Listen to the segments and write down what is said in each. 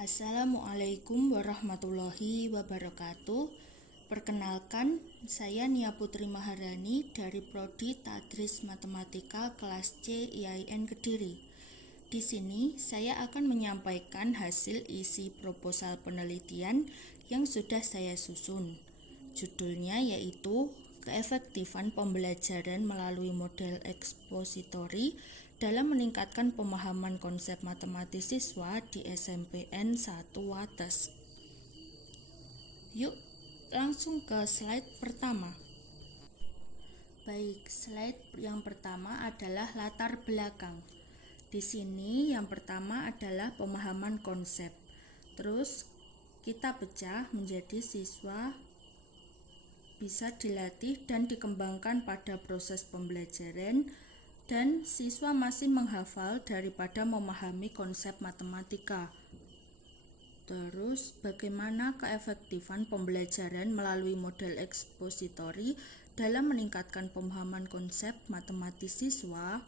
Assalamualaikum warahmatullahi wabarakatuh. Perkenalkan, saya Nia Putri Maharani dari Prodi Tadris Matematika kelas C IAIN Kediri. Di sini saya akan menyampaikan hasil isi proposal penelitian yang sudah saya susun. Judulnya yaitu Keefektifan Pembelajaran Melalui Model Ekspositori dalam meningkatkan pemahaman konsep matematis siswa di SMPN 1 Wates. Yuk, langsung ke slide pertama. Baik, slide yang pertama adalah latar belakang. Di sini yang pertama adalah pemahaman konsep. Terus kita pecah menjadi siswa bisa dilatih dan dikembangkan pada proses pembelajaran, dan siswa masih menghafal daripada memahami konsep matematika. Terus, bagaimana keefektifan pembelajaran melalui model ekspositori dalam meningkatkan pemahaman konsep matematis siswa?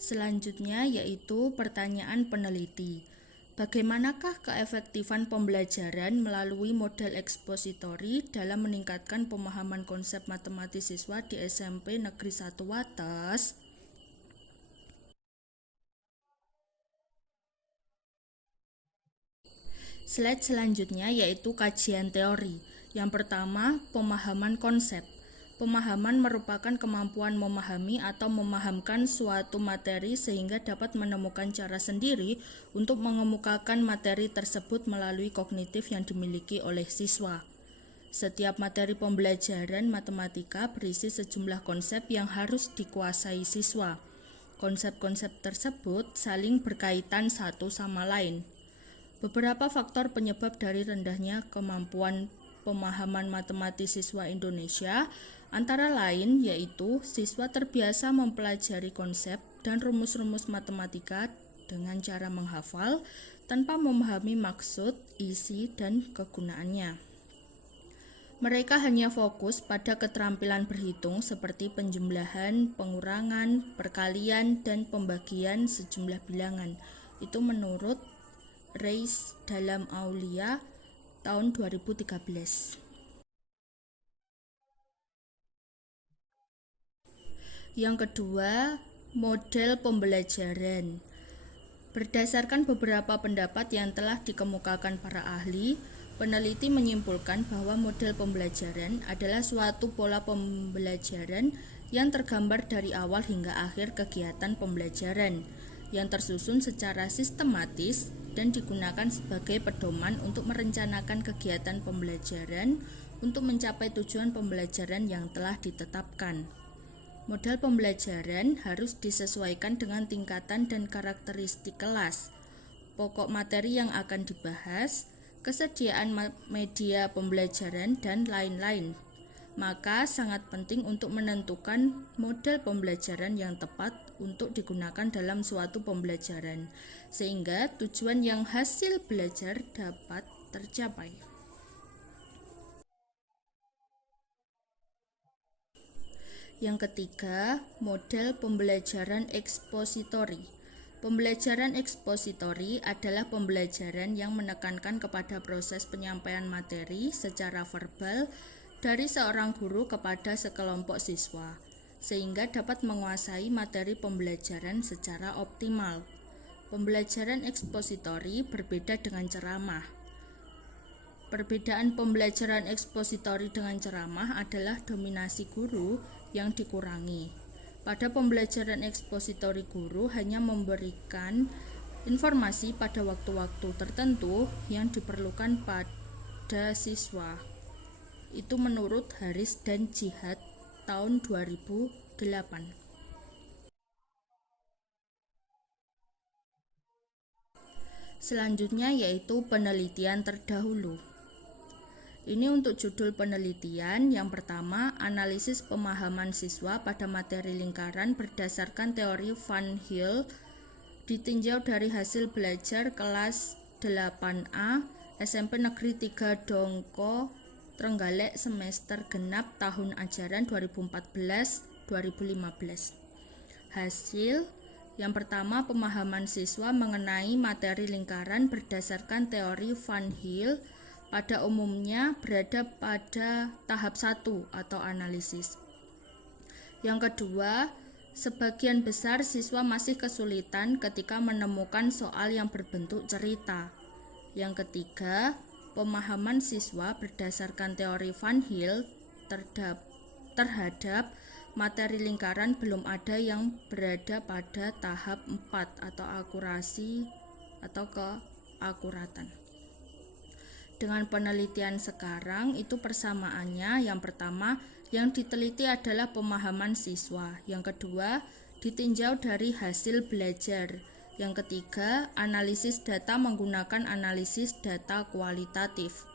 Selanjutnya yaitu pertanyaan peneliti. Bagaimanakah keefektifan pembelajaran melalui model ekspositori dalam meningkatkan pemahaman konsep matematis siswa di SMP Negeri 1 Wates? Slide selanjutnya yaitu kajian teori. Yang pertama, pemahaman konsep. Pemahaman merupakan kemampuan memahami atau memahamkan suatu materi sehingga dapat menemukan cara sendiri untuk mengemukakan materi tersebut melalui kognitif yang dimiliki oleh siswa. Setiap materi pembelajaran matematika berisi sejumlah konsep yang harus dikuasai siswa. Konsep-konsep tersebut saling berkaitan satu sama lain. Beberapa faktor penyebab dari rendahnya kemampuan pemahaman matematis siswa Indonesia antara lain yaitu siswa terbiasa mempelajari konsep dan rumus-rumus matematika dengan cara menghafal tanpa memahami maksud, isi, dan kegunaannya. Mereka hanya fokus pada keterampilan berhitung seperti penjumlahan, pengurangan, perkalian, dan pembagian sejumlah bilangan. Itu menurut Reis dalam Aulia tahun 2013. Yang kedua, model pembelajaran. Berdasarkan beberapa pendapat yang telah dikemukakan para ahli, peneliti menyimpulkan bahwa model pembelajaran adalah suatu pola pembelajaran yang tergambar dari awal hingga akhir kegiatan pembelajaran, yang tersusun secara sistematis dan digunakan sebagai pedoman untuk merencanakan kegiatan pembelajaran untuk mencapai tujuan pembelajaran yang telah ditetapkan. Model pembelajaran harus disesuaikan dengan tingkatan dan karakteristik kelas, pokok materi yang akan dibahas, kesediaan media pembelajaran, dan lain-lain. Maka sangat penting untuk menentukan model pembelajaran yang tepat untuk digunakan dalam suatu pembelajaran, sehingga tujuan yang hasil belajar dapat tercapai. Yang ketiga, model pembelajaran ekspositori. Pembelajaran ekspositori adalah pembelajaran yang menekankan kepada proses penyampaian materi secara verbal dari seorang guru kepada sekelompok siswa, sehingga dapat menguasai materi pembelajaran secara optimal. Pembelajaran ekspositori berbeda dengan ceramah. Perbedaan pembelajaran ekspositori dengan ceramah adalah dominasi guru yang dikurangi. Pada pembelajaran ekspositori, guru hanya memberikan informasi pada waktu-waktu tertentu yang diperlukan pada siswa. Itu menurut Haris dan Jihad tahun 2008. Selanjutnya yaitu penelitian terdahulu. Ini untuk judul penelitian. Yang pertama, analisis pemahaman siswa pada materi lingkaran berdasarkan teori Van Hill, ditinjau dari hasil belajar kelas 8A SMP Negeri 3 Dongko Trenggalek semester genap tahun ajaran 2014-2015. 2015. Hasil yang pertama, pemahaman siswa mengenai materi lingkaran berdasarkan teori Van Hill pada umumnya berada pada tahap 1 atau analisis. Yang kedua, sebagian besar siswa masih kesulitan ketika menemukan soal yang berbentuk cerita. Yang ketiga, pemahaman siswa berdasarkan teori Van Hill terhadap materi lingkaran belum ada yang berada pada tahap 4 atau akurasi atau keakuratan. Dengan penelitian sekarang itu persamaannya, yang pertama yang diteliti adalah pemahaman siswa, yang kedua ditinjau dari hasil belajar, yang ketiga analisis data menggunakan analisis data kualitatif.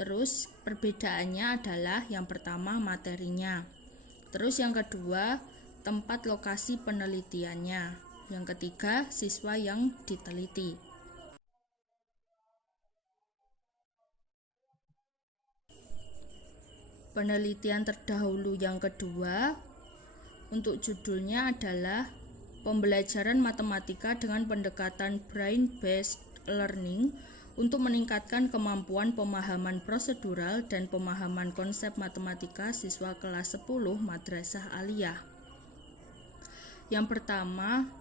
Terus perbedaannya adalah yang pertama materinya, terus yang kedua tempat lokasi penelitiannya, yang ketiga siswa yang diteliti. Penelitian terdahulu yang kedua untuk judulnya adalah pembelajaran matematika dengan pendekatan brain-based learning untuk meningkatkan kemampuan pemahaman prosedural dan pemahaman konsep matematika siswa kelas 10 Madrasah Aliyah.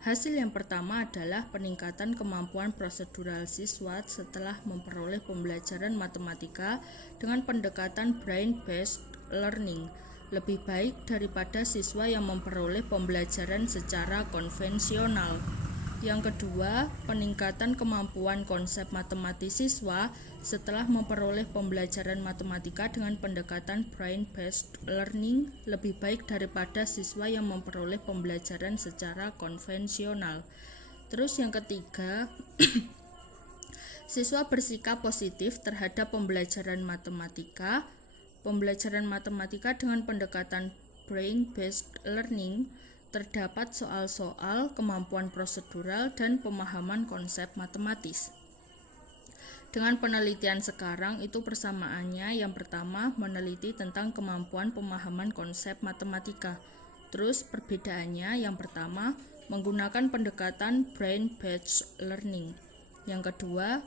Hasil yang pertama adalah peningkatan kemampuan prosedural siswa setelah memperoleh pembelajaran matematika dengan pendekatan brain-based learning lebih baik daripada siswa yang memperoleh pembelajaran secara konvensional. Yang kedua, peningkatan kemampuan konsep matematis siswa setelah memperoleh pembelajaran matematika dengan pendekatan brain-based learning lebih baik daripada siswa yang memperoleh pembelajaran secara konvensional. Terus yang ketiga, siswa bersikap positif terhadap pembelajaran matematika. Pembelajaran matematika dengan pendekatan brain-based learning terdapat soal-soal kemampuan prosedural dan pemahaman konsep matematis. Dengan penelitian sekarang itu persamaannya, yang pertama meneliti tentang kemampuan pemahaman konsep matematika. Terus perbedaannya, yang pertama menggunakan pendekatan brain-based learning. Yang kedua,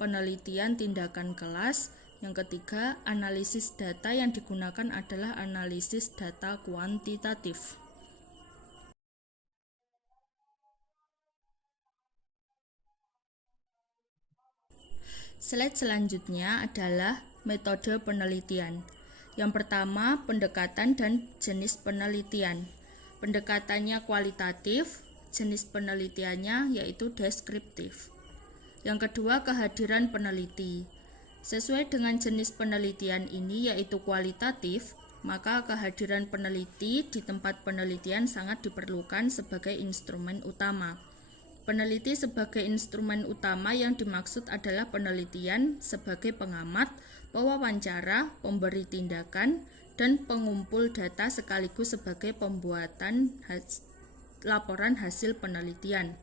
penelitian tindakan kelas. Yang ketiga, analisis data yang digunakan adalah analisis data kuantitatif. Slide selanjutnya adalah metode penelitian. Yang pertama, pendekatan dan jenis penelitian. Pendekatannya kualitatif, jenis penelitiannya yaitu deskriptif. Yang kedua, kehadiran peneliti. Sesuai dengan jenis penelitian ini yaitu kualitatif, maka kehadiran peneliti di tempat penelitian sangat diperlukan sebagai instrumen utama. Peneliti sebagai instrumen utama yang dimaksud adalah penelitian sebagai pengamat, pewawancara, pemberi tindakan, dan pengumpul data sekaligus sebagai pembuatan laporan hasil penelitian.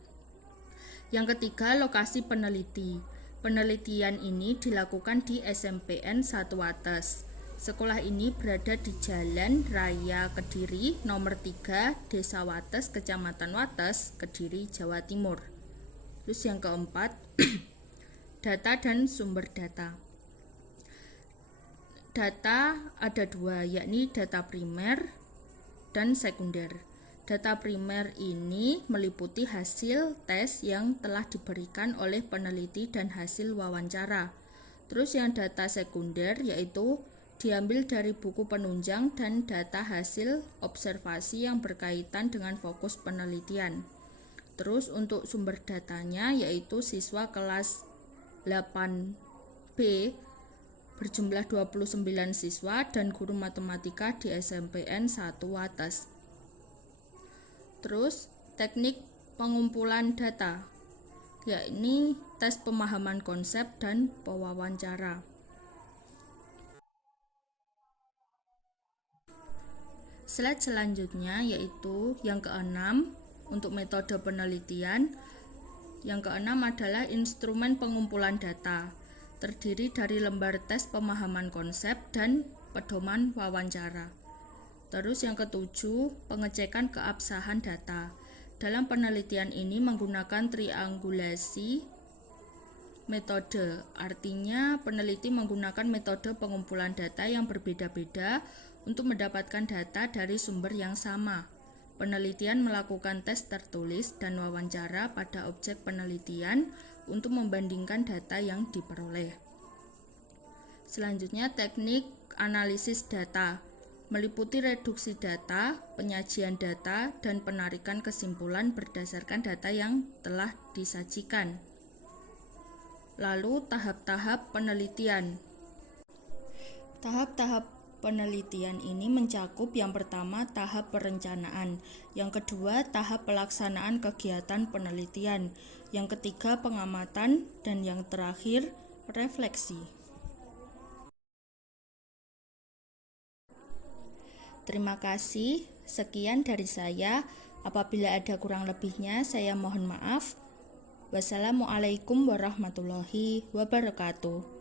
Yang ketiga, lokasi peneliti. Penelitian ini dilakukan di SMPN 1 Wates. Sekolah ini berada di Jalan Raya Kediri nomor 3, Desa Wates, Kecamatan Wates, Kediri, Jawa Timur. Terus yang keempat, data dan sumber data. Data ada dua, yakni data primer dan sekunder. Data primer ini meliputi hasil tes yang telah diberikan oleh peneliti dan hasil wawancara. Terus yang data sekunder yaitu diambil dari buku penunjang dan data hasil observasi yang berkaitan dengan fokus penelitian. Terus untuk sumber datanya yaitu siswa kelas 8B berjumlah 29 siswa dan guru matematika di SMPN 1 Wates. Terus teknik pengumpulan data, yakni tes pemahaman konsep dan pewawancara. Slide selanjutnya yaitu yang keenam untuk metode penelitian. Yang keenam adalah instrumen pengumpulan data, terdiri dari lembar tes pemahaman konsep dan pedoman wawancara. Terus yang ketujuh, pengecekan keabsahan data. Dalam penelitian ini menggunakan triangulasi metode. Artinya peneliti menggunakan metode pengumpulan data yang berbeda-beda untuk mendapatkan data dari sumber yang sama. Penelitian melakukan tes tertulis dan wawancara pada objek penelitian untuk membandingkan data yang diperoleh. Selanjutnya, teknik analisis data meliputi reduksi data, penyajian data, dan penarikan kesimpulan berdasarkan data yang telah disajikan. Lalu, tahap-tahap penelitian. Tahap-tahap penelitian ini mencakup yang pertama tahap perencanaan, yang kedua tahap pelaksanaan kegiatan penelitian, yang ketiga pengamatan, dan yang terakhir refleksi. Terima kasih, sekian dari saya. Apabila ada kurang lebihnya, saya mohon maaf. Wassalamualaikum warahmatullahi wabarakatuh.